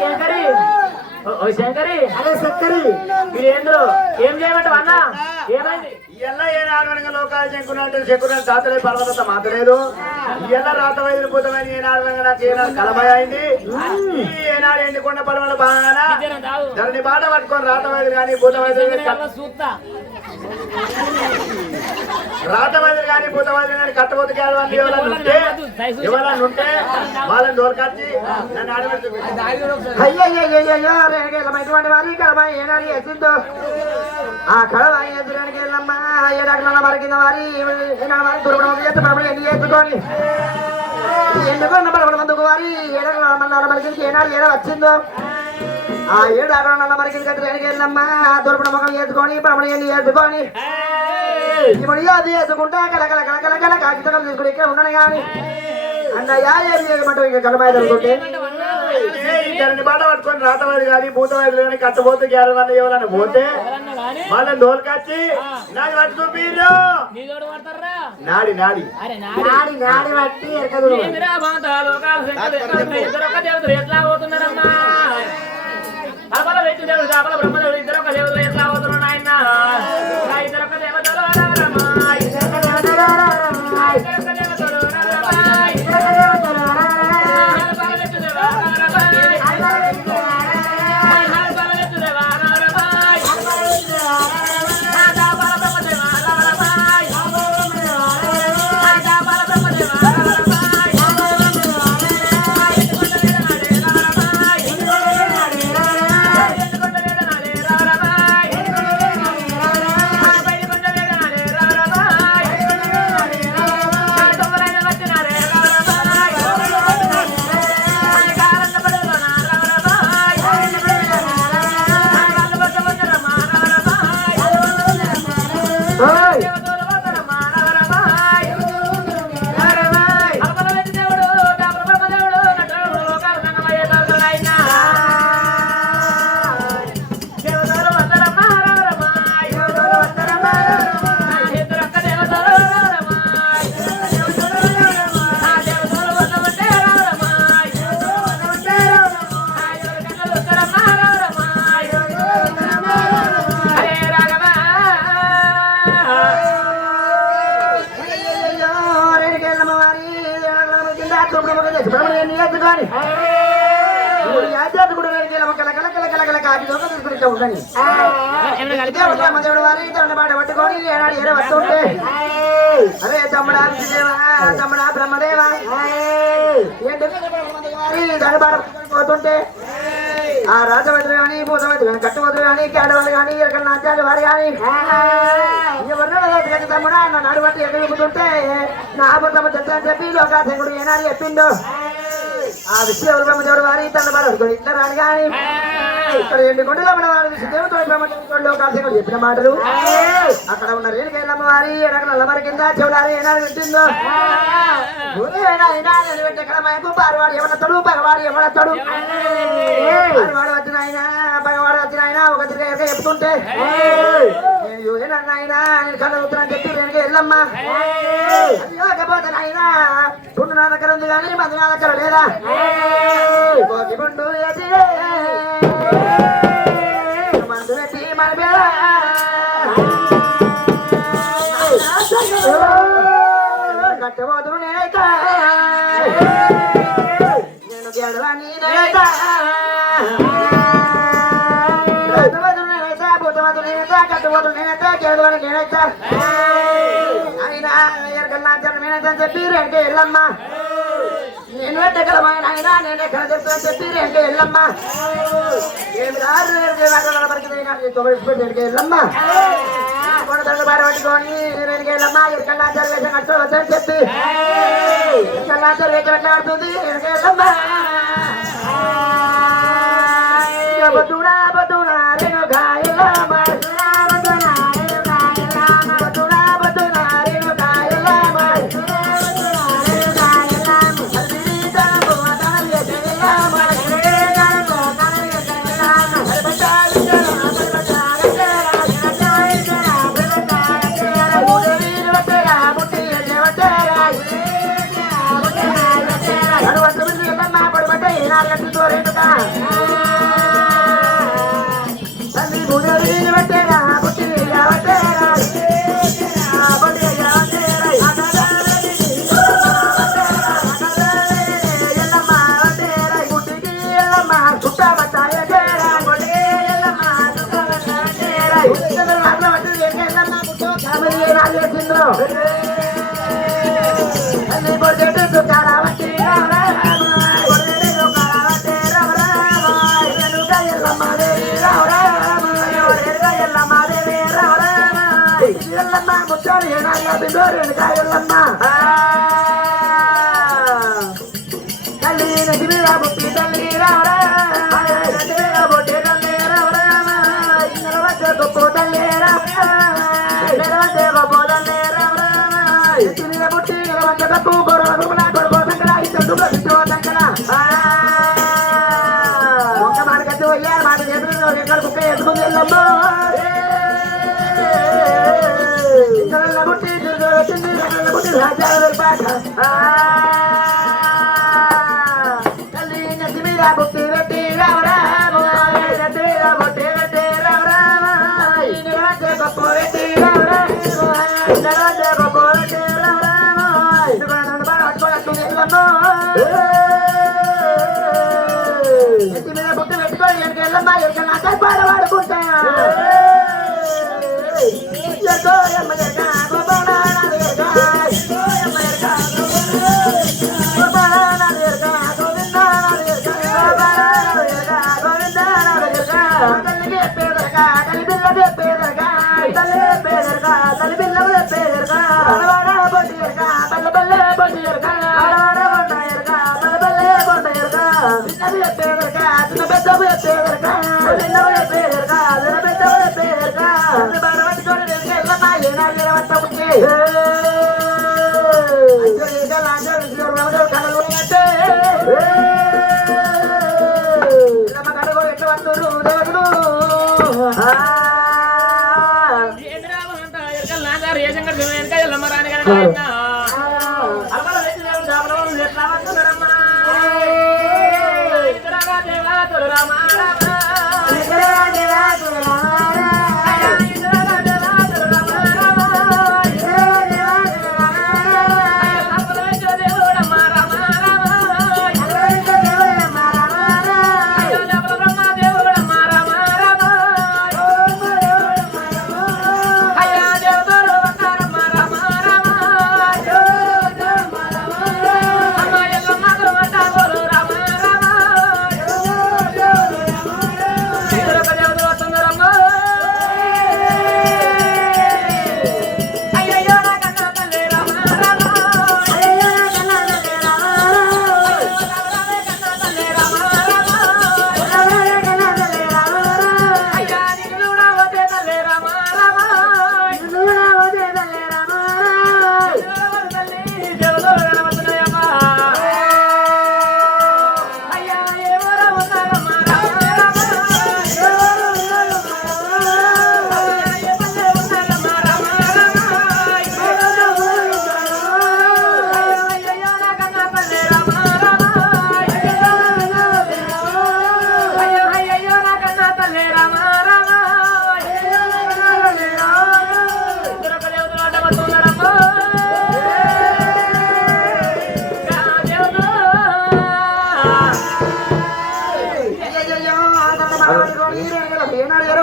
శంకరి ఓ శంకరి అదే శంకరి వీరేంద్రు ఏం చేయమంటావు అన్న ఏమైంది ఇలా ఏనాడు లోకాలు చెంకున్నట్టు చెక్కున్న తాతలే పర్వత మాతలేదు ఇలా రాత వైద్యుపోతామని ఏనాడు నాకు ఏనాడు కలమయ అయింది ఏనాడు ఎండుకొండ పడవల బాగా దాన్ని బాట పట్టుకొని రాత వైద్యులు కానీ భూత వైద్యులు రాత వైద్యులు కానీ భూత వైద్యులు కానీ కట్టబోతు ఎవరన్నా ఉంటే వాళ్ళని దొరకచ్చి నన్ను అడగచ్చు అయ్యయ్యటువంటి వారి కలమా ఏనాడు ఎత్తిందో ఆ కళ ఎదురానికి వెళ్ళమ్మా ఏడాకుల మరికిన వారి ఎత్తుకొని ఎందుకున్న పడవల మందుకు వారి ఏడాకుల మరికి ఏనాడు ఏడా వచ్చిందో ఆ 7 అగరాల మరికి ఎదురానికి వెళ్ళమ్మా దుర్పణ ముఖం ఎత్తుకొని పడమని ఎన్ని ఎత్తుకొని ఇప్పుడు అది ఎత్తుకుంటా కలకల కలకల కల కాగితం తీసుకుని ఇక్కడ ఉన్నాను కానీ అన్నయ్య ఏం చేయమంటావు ఇక కలమాయ జరుగుతుంటే దాన్ని బాట పట్టుకొని రాతవాది కానీ భూతవాదులు కానీ కట్టబోతు గ్యారవన్న ఎవరన్నా పోతే వాళ్ళని దోలుకొచ్చి నాది పట్టు చూపిర్రు నాడి నాడి నాడి నాడి పట్టి ఎట్లా పోతున్నారమ్మా అపల వెచ్చు దేవుడు అపల బ్రహ్మదేవుడు ఇద్దరు ఒక దేవుడు ఎట్లా పోతున్నారు నాయన ఇద్దరు ఒక దేవతలు పట్టుకొని ఏనాడు ఏదో వస్తుంటే అరే తమ్ముడా తమ్ముడా బ్రహ్మదేవా దాని బాట పోతుంటే ఆ రాజవద్రు కానీ భూతవద్రు కానీ కట్టువద్రు కానీ కేడవాళ్ళు కానీ ఎక్కడ నాట్యాలు వారు కానీ ఎవరు తమ్ముడా నన్ను అడుగుబట్టి ఎదుగుతుంటే నా అబద్ధము తెలుసు అని చెప్పి లోకాశంకుడు ఏనాడు చెప్పిండు ఆ విష్ణు బ్రహ్మదేవుడు వారి తన బాడుకొని ఇట్లా రాని కానీ ఇక్కడ ఎండుకొండలో మన వారి విష్ణుదేవుడు బ్రహ్మదేవుడు లోకాశంకుడు చెప్పిన మాటలు అక్కడ ఉన్న రేణుకెళ్ళమ్మ వారి ఎడక నల్లమరి కింద చెవులారి ఏనాడు పెట్టిందో పెట్టెక్కడమైపు పారువాడు ఎవరత్తడు పగవాడు ఎవరత్తడు పారువాడు వచ్చిన ఆయన పగవాడు వచ్చిన ఆయన ఒక తిరిగి చెప్తుంటే ఏనన్నా నేను కళ్ళ ఉత్తరం చెప్పి రేణుక వెళ్ళమ్మా లేకపోతే నాయన పుండు నా దగ్గర ఉంది కానీ మంది నా దగ్గర లేదా పుండు మందు పెట్టి మన కట్టబోతును నేనైతే నేను గెడవాణి నేనైతే నేనైతే భూతవతులు నేనైతే కట్టబోతులు నేనైతే గెడవాణి నేనైతే అయినా ఎరకల్లా నేనైతే అని చెప్పి రేణుక వెళ్ళమ్మా నేను ఎట్టగలమా నాయన నేను ఎక్కడ చెప్తాను చెప్పి రేణుక వెళ్ళమ్మా ఏమి రేణుక వెళ్ళమ్మా కొనదండ బార పట్టుకొని రేణుక వెళ్ళమ్మా ఎరకల్లా వేషం కట్టుకొని వచ్చాను చెప్పి ఎరకల్లా రేఖ ఆడుతుంది రేణుక వెళ్ళమ్మా బతుడా బతుడా రేణుక వెళ్ళమ్మా ఏనాడు కట్టిందో రేటుగా తల్లి భూదేవి పెట్టేరా పుట్టి పెట్టేరా తల్లి నది బుట్టి తల్లి రావరా బొట్టి తల్లి రావరా గొప్ప తల్లి రావరా గొప్ప తల్లి రావరా బుట్టి గప్పు కొడుకో సంకర ఒక మాట కట్టి పోయారు మాట చేతులు ఎక్కడ కుక్క ఎత్తుకుని వెళ్ళమ్మో బుట్టి బుట్టి రాజాల పాట తల్లి నది మీద బుట్టి పెట్టి రావరా బొట్టి పెట్టి రావరా గొప్ప పెట్టి రావరా గొప్ప పెట్టి రావరా ఎత్తి మీద బుట్టి పెట్టుకోండి వెనక వెళ్ళమ్మా ఎక్కడ పాడవాడుకుంటా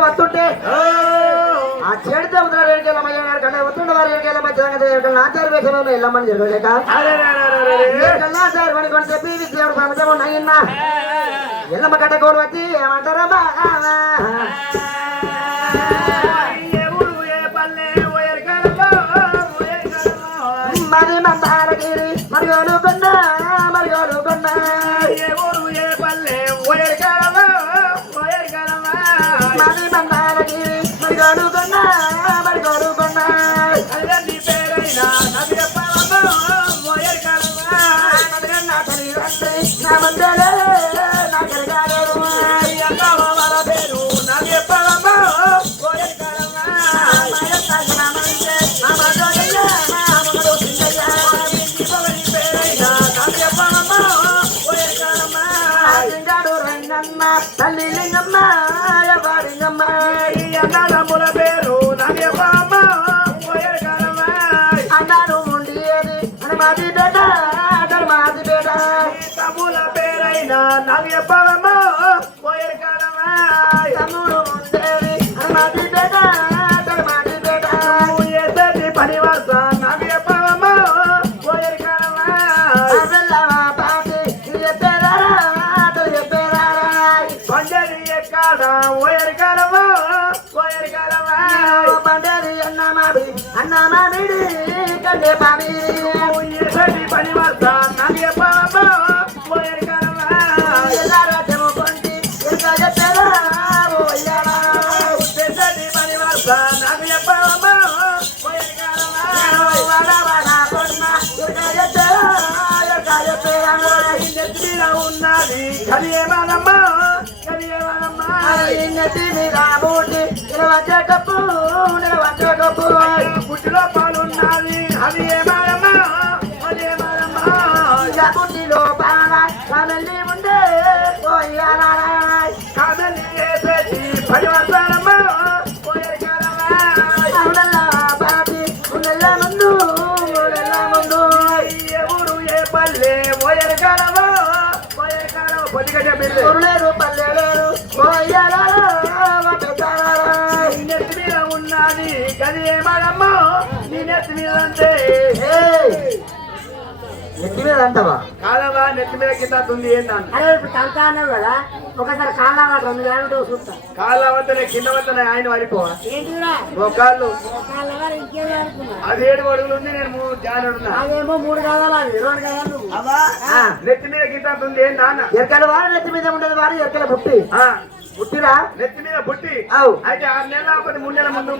వస్తుంటే ఆ చెడితే ఉదయం ఏడుకెళ్ళమయ్య కన్నా వస్తుండే వారు ఏడుకెళ్ళ నాచారు వేషంలో వెళ్ళమని జరగలేక నాచారు పని కొని చెప్పి విద్యాడు సమస్య ఉన్నాయిన్నా ఎల్లమ్మ కట్ట కోడు వచ్చి ఏమంటారా మరి మందారగిరి మరిగోలు కొన్నా మరిగోలు కొన్నా మరి మందారగిరి మరిగోలు కొన్నా మరిగోలు కొన్నా నా తల్లి నా మందలే నా కరగాలేదు తల్లి లింగమ్మ వాడింగమ్మ ఈ అన్నదమ్ముల పేరు నవ్యమ్మ పోయేరుకాలమ్మ అన్నాను ఉండేది అని మాది బేట మాది బేట తమ్ముల పేరైన నవ్యమ్మ పోయేరుకాలమ్మ తమ్ముడు ఉండేది అని మాది బేట మాది బేట ఎద్దటి పనివర్స నవ్యమ్మ పోయేరుకాలమ్మ వెళ్ళవా పాటి చెప్పేదారా చెప్పేదారా పంజరి ఎక్కడ పోయేరుకాలమ్మ పోయేరుకాలమ్మ బండేది అన్న మామిడి కండే పామి ఎద్దటి పనివర్స నవ్యమ్మ పోయేరుకాలమ్మ ఎదారాటము కొంటి ఎంత చెప్పేదా ఓయ్యారా ఎద్దటి పనివర్స నవ్యమ్మ పోయేరుకాలమ్మ వాడ వాడ కొమ్మ ఎంత చెప్పేదా నెత్తిలో ఉన్నది కలియేమనమ్మ కలియేమనమ్మ నెత్తి మీద బూటి నిలవచ్చే కప్పు నిలవచ్చే కప్పు పుట్టిలో పాలున్నది అది ఏమనమ్మ అది ఏమనమ్మ బుట్టిలో పాల కామెల్లి ఉండే పోయారా కాదని చేసేసి పరివర్తనమ్మ పోయేరుకాలమ్మ పాపి ఉండెల్ల ముందు ముందు ఎవరు ఏ పల్లె పోయేరుకాలమ్మ పోయేరుకాలమ్మ పొద్దుగా చెప్పిల్లు ఊరులేరు పల్లెలేరు పోయారా నెత్తి మీద ఉన్నది గది ఏమనమ్మ నీ నెత్తి మీద అంటే ఎత్తి మీద అంటావా కాదవా నెత్తి మీద కింద ఉంది ఏంటన్న అరే ఇప్పుడు తంతా అన్నావు కదా ఒకసారి కాళ్ళ మాట 2 గంటలు చూస్తా కాళ్ళ వద్దనే కింద వద్దనే ఆయన వారిపోవా ఏంటిరా మోకాళ్ళు కాళ్ళ వారు ఇంకేదో అనుకున్నా అది 7 అడుగులు ఉంది నేను 3 జానుడున్నా అదేమో 3 గదాలు అది 2 గదాలు అవా నెత్తి మీద కింద ఉంది ఏంటా అన్న ఎరకల వారు నెత్తి మీద ఉండేది వారు ఎరకల పుట్టి పుట్టిరా నెత్తి మీద పుట్టి అవు అయితే 6 నెలల లేకపోతే 3 నెలల ముందు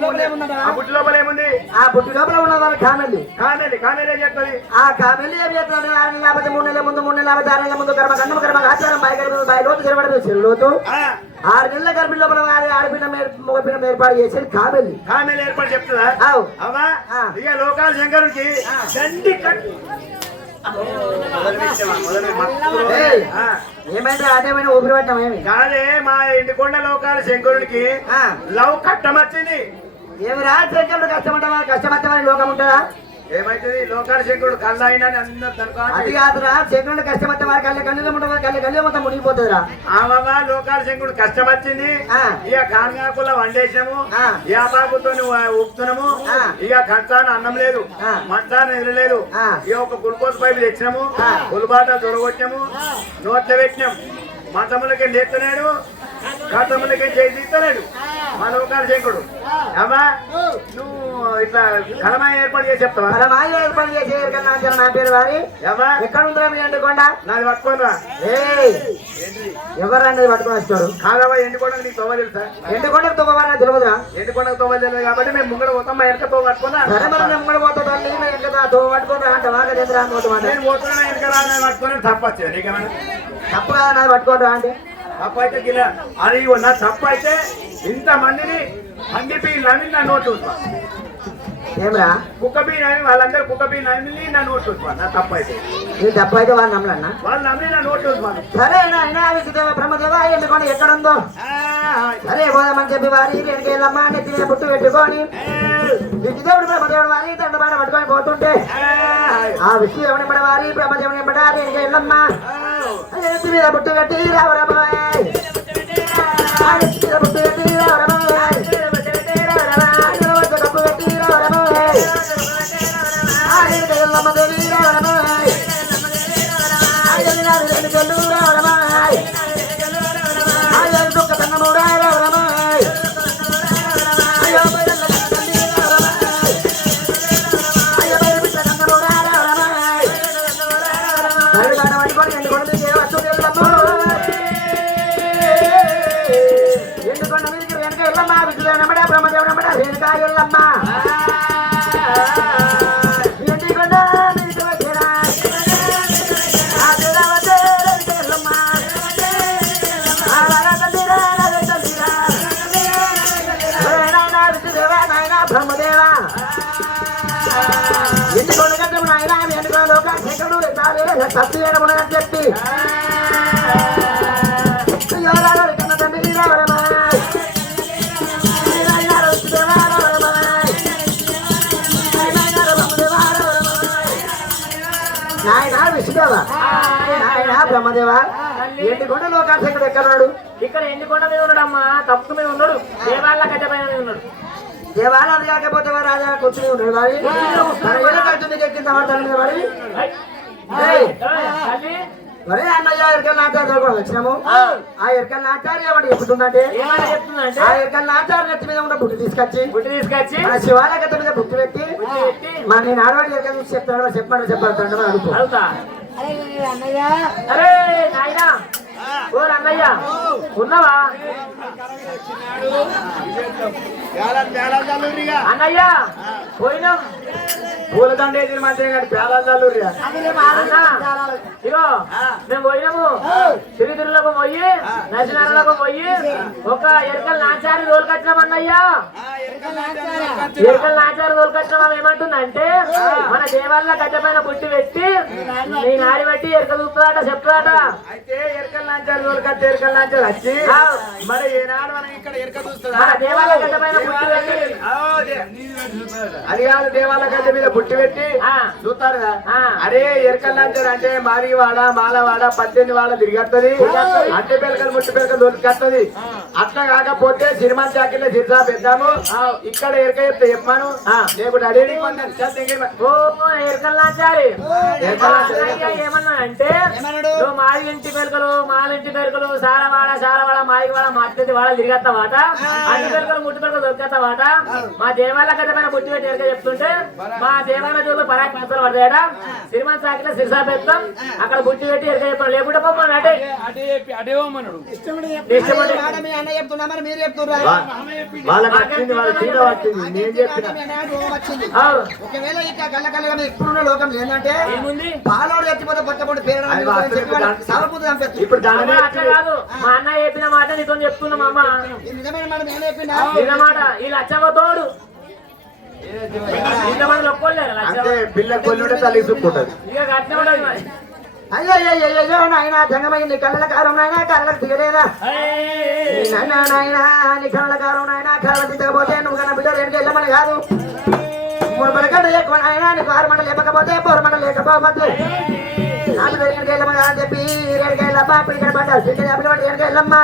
ఆ పుట్టి లోపల ఏముంది ఆ పుట్టి లోపల ఉన్న వారు కామెల్లి కానేలే చెప్తుంది ఆ కామెల్లి ఏం చేస్తున్నాడు 6 నెలల లేకపోతే 3 నెలల ముందు 3 నెలల లేకపోతే 6 నెలల ముందు కర్మ ఆచారం బాయి లోతు చెరబడి చెరులోతు 6 నెలల గర్భిణి లోపల వారి ఆడపిల్ల మగపిల్ల ఏర్పాటు చేసేది కామెల్లి కానేలు ఏర్పాటు చెప్తుందా అవు అవా ఇక లోకాల శంకరుడికి దండి కట్టు ఏమైతే అదేమైనా ఊపిరి పట్టాం ఏమి కాదే మా ఎండికొండ లోకాల శంకరుడికి లవ్ కట్టమచ్చింది ఏమి రాజశేఖరుడు కష్టపడ్డా కష్టపడ్డామని లోకం ఉంటుందా ఏమైతుంది లోకాల శంకరుడు కళ్ళ అయినా అందరు అది కాదురా శంకరుడు కష్టపడ్డ వారి కళ్ళు ఉంటుంది కళ్ళు మొత్తం మునిగిపోతుందిరా ఆమా లోకాల శంకరుడు కష్టం వచ్చింది ఇక కానగాకుల వండేసినాము యాపాకుతో ఉప్పుతున్నాము ఇక కంచాన అన్నం లేదు మంచాన నీళ్ళు లేదు ఇక ఒక గ్లూకోజ్ పైపు తెచ్చినాము పులిబాట దొరగొచ్చాము నోట్ల పెట్టినాం మంచములకి లేపుతున్నాడు కథములకి చేసి తీస్తున్నాడు మా లోకాల శంకరుడు అమ్మా నువ్వు ఇట్లా కలమాయ ఏర్పాటు చేసి చెప్తావా కలమాయ ఏర్పాటు చేసి నా పేరు వారి అమ్మా ఎక్కడ ఉందిరా మీ ఎండుకొండ నాది పట్టుకోనరా ఎవరన్నది పట్టుకొని వచ్చాడు కాదమ్మా ఎండుకొండకు నీకు తోవ తెలుసా ఎండుకొండకు తొవ్వవారని తెలియదురా ఎండుకొండకు తోవ తెలియదు కాబట్టి మేము ముంగడ పోతాం మా వెనక తోవ పట్టుకున్నా సరే మరి ముంగడ పోతా తొవ్వ పట్టుకుని అంటే వాగదేంద్రా నేను పోతున్నా వెనక రాని పట్టుకుని తప్పచ్చు నీకేమన్నా తప్పు కదా నాది పట్టుకోండి అంటే తప్పు అయితే గిలా అది నా తప్పు అయితే ఇంత మందిని అంగిపి నమ్మి నా నోటు ఏమరా కుక్కపి నమ్మి వాళ్ళందరూ కుక్కపి నమ్మి నా నోటు నా తప్పు అయితే నీ తప్పు అయితే వాళ్ళు నమ్మలన్నా వాళ్ళు నమ్మి నా నోటు సరే అయినా విసిదేవ బ్రహ్మదేవ ఎందుకోండి ఎక్కడుందో సరే పోదామని చెప్పి వారి వెనకెళ్ళమ్మా నెత్తి మీద పుట్టు పెట్టుకొని విసిదేవుడు బ్రహ్మదేవుడు వారి దండబాట పట్టుకొని పోతుంటే ఆ విషయం వారి బ్రహ్మదేవుని ఎంబడారి వెనకెళ్ళమ్మా నెత్తి మీద పుట్టు కట్టి రావరమ్మాయి నెత్తి మీద పుట్టు కట్టి రావరమ్మాయి కప్పు కట్టి రావరమ్మాయి దేవి రావరమ్మాయి వెనుకెళ్ళు రావరమ్మాయి దుఃఖ తన్నము రావరమ్మాయి అయ్యో ఎందుకొండ మీదకి వెనక ఎల్లమ్మ విజయనమ్మడ బ్రహ్మదేవునమ్మడ రేణుకా ఎల్లమ్మ ఎందుకొండ మీదకి వచ్చేరా ఎల్లమ్మ బ్రహ్మదేవా ఎందుకొండ కంటే నాయన ఎందుకో లోక శంకరుడు తప్పి చెప్పి బ్రహ్మదేవ ఆయన బ్రహ్మదేవ ఎండి కొండ లోకాశంకుడు ఎక్కడున్నాడు? ఇక్కడ ఎండికొండ మీద ఉన్నాడమ్మా, తప్పు మీద ఉన్నాడు, దేవాళ్ళ గడ్డ పైన మీద ఉన్నాడు. దేవాలయాలు కాకపోతే వారు రాజా కూర్చుని ఉంటాడు మరి ఎక్కింది తల్లి మీద మరి తల్లి మరి అన్నయ్య ఎరకల్ నాచార్య కూడా వచ్చినాము. ఆ ఎరకల్ నాచార్య ఏమంటే చెప్తుందంటే ఏమని చెప్తుందంటే ఆ ఎరకల్ నాచార్య నెత్తి మీద ఉన్న బుట్టి తీసుకొచ్చి మన శివాలయ గట్ట మీద బుట్టి పెట్టి మా నేను ఆడవాడి ఎరకల్ చూసి చెప్తాడు చెప్పాడు అడుగు అవుతా. అరే నాయనా ఓ అన్నయ్య ఉన్నావా అన్నయ్య? పోయినాం పూలదండ ఎదురు మంత్రి గారి పేలాలు ఇగో మేము పోయినాము సిరిదుర్లకు పోయి నరసింహాలకు పోయి ఒక ఎరకల నాచారి తోలుకొచ్చినాం అన్నయ్యా. ఎరకల నాచారి తోలుకొచ్చినాం ఏమంటుందంటే మన దేవాళ్ళ గడ్డ పైన బుట్టి పెట్టి నీ నాడి పెట్టి ఎరక చూపుతాట చెప్తాట. అయితే ఎరకల నాచారు దొరకతే ఎరకల నాచారు వచ్చి మరి ఏనాడు మనం ఇక్కడ ఎరక చూస్తుందా? మన దేవాళ్ళ గడ్డ పైన బుట్టి పెట్టి అది కాదు, దేవాల గడ్డ మీద బుట్టి పెట్టి చూస్తారు కదా. అరే ఎరకల నాచారు అంటే మారివాడ మాలవాడ 18 వాడ తిరిగత్తది, అట్టె పిలకలు ముట్టి పిలకలు దొరికత్తది. అట్లా కాకపోతే సిరిమంచి అక్కడ సిరిసా పెద్దాము ఇక్కడ ఎరక చెప్తే చెప్పాను లేకుంటే అడిగి ఓ ఎరకల నాచారి ఏమన్నా అంటే నువ్వు మాది ఇంటి పెరకలు మాలింటి పెరకలు సారవాడ మాయివాడ మట్టి వాడ తిరిగేస్తావాట, అన్ని పెరకలు ముట్టి పెరకలు దొరికేస్తావాట. మా దేవాల గడ్డ పైన బుట్టి పెట్టి ఎరక చెప్తుంటే మా దేవాల జోలు పరాకి పచ్చలు పడతాయట. సిరిమన్ సాకిలో సిరిసా పెడతాం అక్కడ బుట్టి పెట్టి ఎరక చెప్పాను, లేకుంటే పోమని అంటే మీరు చెప్తున్నారు వాళ్ళకి వచ్చింది వాళ్ళ తీర వచ్చింది నేను చెప్పిన. ఒకవేళ ఇక కళ్ళ కళ్ళ ఇప్పుడున్న లోకం ఏంటంటే ఏముంది పాలోడు చచ్చిపోతే పట్టపడి పేరు ఇప్పుడు దాని అట్లా కాదు, మా అన్న చెప్పిన మాట నీతో చెప్తున్నా మా అమ్మ నిజమైన మాట నేను చెప్పినా నిన్నమాట ఈ లచ్చవ తోడు ఇంతమంది ఒక్కోలేరు అంటే పిల్ల కొల్లుంటే తల్లి చూపుకుంటది. ఇక అట్లా ఉండదు మరి. అయ్యో నాయన జంగమైంది కళ్ళ కారం నాయన కళ్ళకు దిగలేదా నాయన నీ కళ్ళ కారం నాయన కళ్ళ దిగకపోతే నువ్వు కన్నా బిడ్డ వెనక వెళ్ళమని కాదు. 3 పడకలు ఎక్కువ నాయన నీకు 6 మంటలు లేకపోతే 4 మంటలు లేకపోతే నాకు వెనక వెళ్ళమని అని చెప్పి వెనక వెళ్ళమ్మా ఇక్కడ పడ్డారు వెనక వెళ్ళమ్మా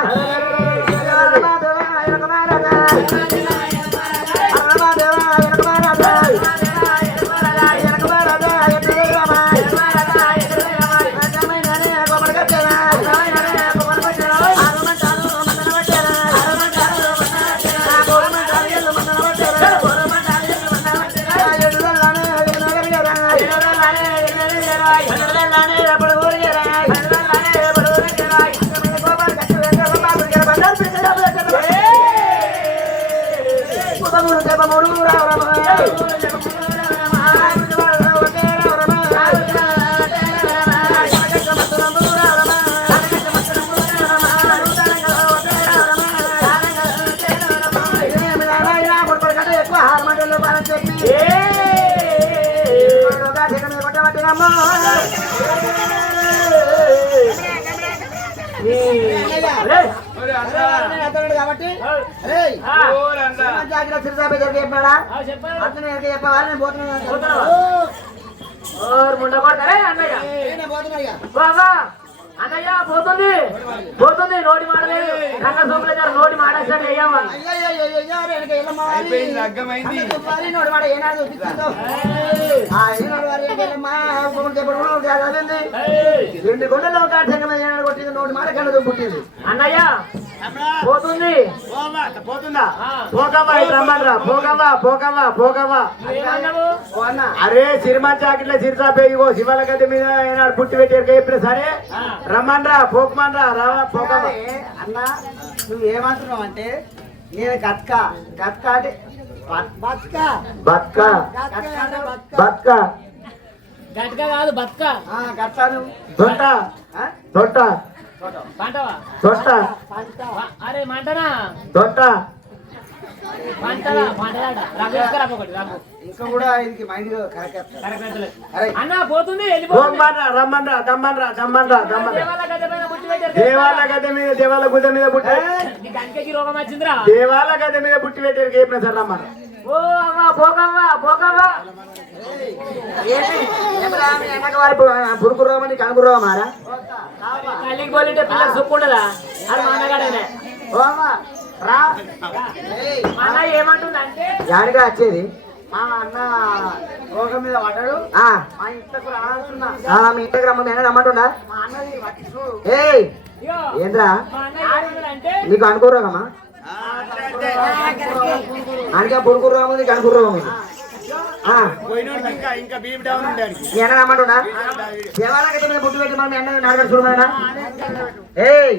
కాబట్టి చెప్పాడా అతను చెప్పాలి నేను పోతున్నాను అన్నయ్య పోతుంది నోటి మాడలేదు రంగ సోపుల నోటి మాడేసాడు నోటి మాట ఏనాడు రెండు గుండెలో కొట్టింది నోటి మాట కళ్ళ పుట్టింది అన్నయ్య పోతుంది పోతుందా పోకమ్మా రమ్మన్రా పోకమ్మా అరే సిరిమా జాకెట్ల సిరిసా పేగో శివాల గడ్డ మీద ఏనాడు పుట్టి పెట్టి చెప్పిన సరే రమ్మన్రా పోకమన్రా పోకమ్మా. అన్నా నువ్వు ఏమంటున్నావు అంటే నేను గట్క అంటే బతుక గట్క కాదు బతుక గట్టాను తొట్ట అరే మంటనా తొట్ట ఇంకా కూడా ఆయనకి మైండ్ అన్న పోతుంది రమ్మన్రా దమ్మన్రా దేవాల గడ్డ మీద దేవాల గుడ్డ మీద పుట్టి గంటకి రోగం వచ్చిందిరా దేవాల గడ్డ మీద పుట్టి పెట్టారు చెప్పిన సార్ రమ్మన్రా. ఓ అవ్వ పోకవ్వా పురుకు రోగం నీకు అనుకు రోగమారా తల్లికి పోలింటే పిల్ల సుక్కుండదా అది మా అన్నగాడనే రా మా అన్న ఏమంటుందంటే యాడిగా వచ్చేది మా అన్న రోగం మీద పడ్డాడు ఆ, మా ఇంట్లోకి రావాల్సిన మీ ఇంటికి రమ్మంది నేను రమ్మంటుండా మా అన్నది వచ్చు ఏయ్ ఇగో, ఏంద్రా మా అన్న ఏమంటుందంటే నీకు అనుకో రోగమా ఆయనకే పురుకు రోగం ఉంది అనుకు రోగం ఉంది పోయినోడికి ఇంకా బీపీ డౌన్ ఉండే మీ అన్న రమ్మంటుండా దేవాలకైతే పుట్టి పెట్టి మనం మీ అన్న నడగడు చూడమన్నా ఏయ్